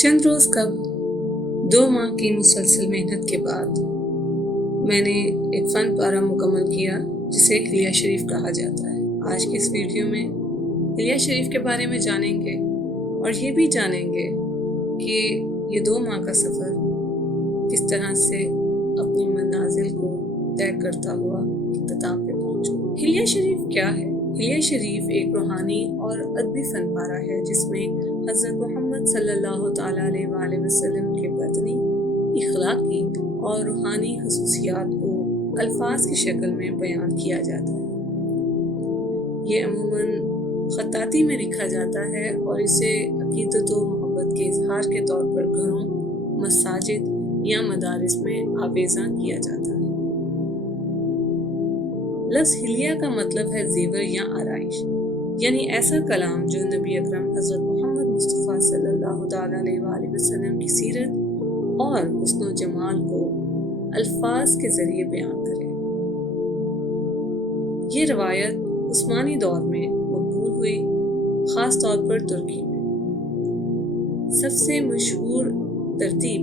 चंद रोज़ कब 2 माह की मुसलसल मेहनत के बाद मैंने एक फ़न पारा मुकम्मल किया जिसे हिलिया शरीफ कहा जाता है। आज की इस वीडियो में हिलिया शरीफ के बारे में जानेंगे और ये भी जानेंगे कि ये 2 माह का सफ़र किस तरह से अपनी मंज़िल को तय करता हुआ इख्तिताम पे पहुँचा। हिलिया शरीफ क्या है? हिलिया शरीफ एक रूहानी और अदबी फ़न पारा है जिसमें हज़रत मोहम्मद सल्लल्लाहु तआला अलैहि वसल्लम के बदनी, इखलाकी और रूहानी खसूसियात को अल्फाज की शक्ल में बयान किया जाता है। ये अमूमन ख़त्ताती में लिखा जाता है और इसे अक़ीदत व मोहब्बत के इजहार के तौर पर घरों, मसाजिद या मदारिस में आवेज़ां किया जाता है। लफ्ज़ हिलिया का मतलब है ज़ेवर या आराइश, यानी ऐसा कलाम जो नबी अकरम हज़रत मोहम्मद मुस्तफ़ा सल्लल्लाहु अलैहि वसल्लम की सीरत और हुस्न व जमाल को अल्फाज के ज़रिए बयान करे। ये रवायत उस्मानी दौर में मकबूल हुई, ख़ास तौर पर तुर्की में। सबसे मशहूर तरतीब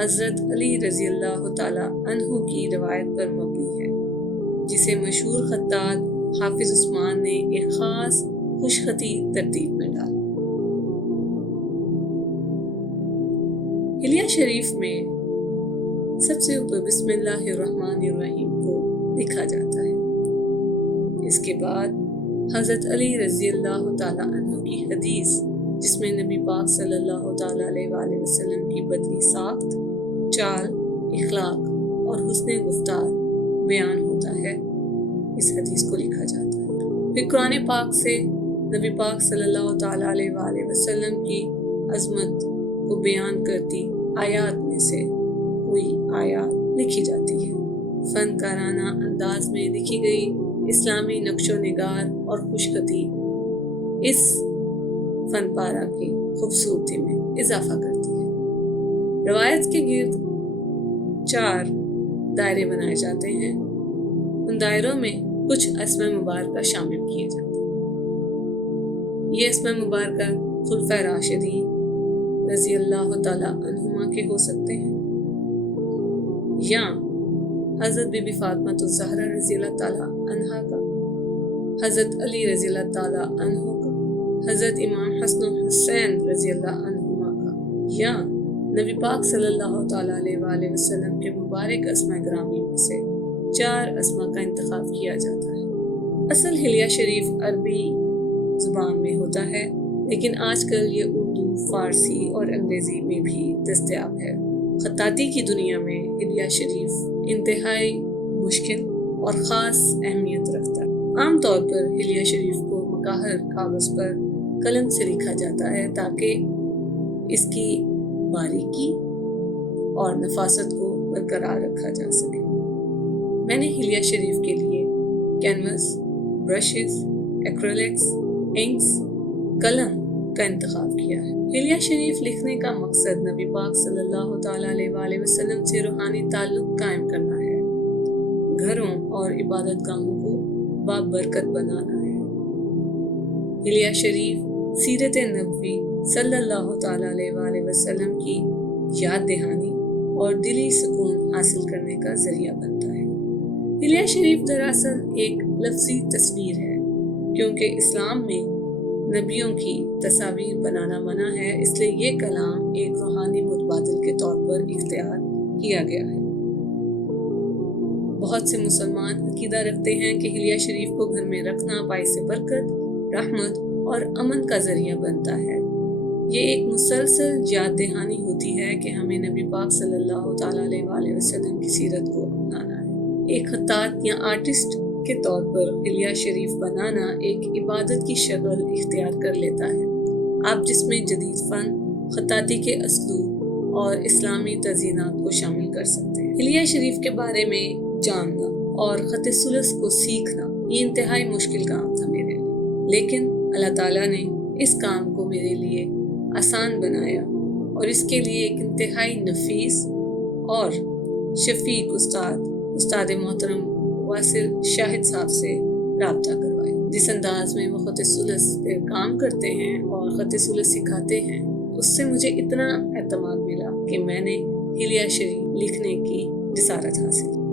हज़रत अली रज़ी अल्लाह तआला अन्हु की रवायत पर मबनी है, जिसे मशहूर खत्तात हाफिज उस्मान ने एक ख़ास खुशखती तरतीब में डाला। हिलिया शरीफ में सबसे ऊपर बिस्मिल्लाहिर्रहमानिर्रहीम को लिखा जाता है। इसके बाद हज़रत अली रज़ी अल्लाह तआला अन्हु की हदीस, जिसमें नबी पाक सल्लल्लाहु तआला अलैहि वसल्लम की बदनी साख्त, चाल, इखलाक और हुस्न गुफ्तार बयान होता है, इस हदीस को लिखा जाता है। फिर कुरान पाक से नबी पाक सल्लल्लाहु तआला अलैहि वसल्लम की अज़मत को बयान करती आयात में से कोई आयात लिखी जाती है। फ़नकाराना अंदाज में लिखी गई इस्लामी नक्शो निगार और खुशखती इस फ़न पारा की खूबसूरती में इजाफा करती है। रवायत के गिर्द 4 दायरे बनाए जाते हैं। उन दायरों में कुछ अस्मा मुबारका शामिल किए जाते हैं। ये अस्मा मुबारका खुलफा राशिदीन रज़ी अल्लाह तआला अन्हुमा के हो सकते हैं, या हज़रत बीबी फातिमा ज़हरा रज़ी अल्लाह तआला अन्हा का, हज़रत अली रज़ी अल्लाह तआला अन्हु का, हज़रत इमाम हसन और हुसैन रज़ी अल्लाह अन्हुमा का, या नबी पाक सल्लल्लाहु तआला अलैहि वसल्लम के मुबारक अस्मा ग्रामी में से 4 अस्मा का इंतखाब किया जाता है। असल हिलिया शरीफ अरबी ज़ुबान में होता है, लेकिन आजकल ये उर्दू, फ़ारसी और अंग्रेज़ी में भी दस्तयाब है। ख़त्ताती की दुनिया में हिलिया शरीफ इंतहाई मुश्किल और ख़ास अहमियत रखता है। आम तौर पर हिलिया शरीफ को मकाहर कागज़ पर कलम से लिखा जाता है ताकि इसकी बारीकी और नफासत को बरकरार रखा जा सके। मैंने हिलिया शरीफ के लिए कैनवस, ब्रशेस, एक्रेलिक्स, इंक्स, कलम का इंतखाब किया है। हिलिया शरीफ लिखने का मकसद नबी पाक सल्लल्लाहु तआला अलैहि वसल्लम से रूहानी ताल्लुक़ कायम करना है, घरों और इबादतगाहों को बाबरकत बनाना है। हिलिया शरीफ सीरत नबवी सल्लल्लाहु तआला अलैहि वसल्लम की याद दहानी और दिली सुकून हासिल करने का ज़रिया बनता है। हिलिया शरीफ दरअसल एक लफ्ज़ी तस्वीर है, क्योंकि इस्लाम में नबियों की तस्वीर बनाना मना है, इसलिए ये कलाम एक रूहानी मुतबादिल के तौर पर इख्तियार किया गया है। बहुत से मुसलमान अकीदा रखते हैं कि हिलिया शरीफ को घर में रखना बाइस बरकत, रहमत और अमन का ज़रिया बनता है। ये एक मुसलसल याद दहानी होती है कि हमें नबी पाक सल्लल्लाहु तआला अलैहि वसल्लम की सीरत को अपनाना है। एक खत्तात या आर्टिस्ट के तौर पर हिलिया शरीफ बनाना एक इबादत की शक्ल इख्तियार कर लेता है। आप जिसमें जदीद फ़न, खत्ताती के असलूब और इस्लामी तज़ीनात को शामिल कर सकते हैं। हिलिया शरीफ के बारे में जानना और ख़त सुलस को सीखना ये इंतहाई मुश्किल काम था मेरे लिए, लेकिन अल्लाह ताला ने इस काम को मेरे लिए आसान बनाया और इसके लिए एक इंतहाई नफीस और शफीक उस्ताद मोहतरम वासिल शाहिद साहब से रब्ता करवाया। जिस अंदाज में वो ख़त सुलस पे काम करते हैं और ख़त सुलस सिखाते हैं, اس سے مجھے اتنا اعتماد ملا کہ میں نے حلیہ شریف لکھنے کی جسارت حاصل کی۔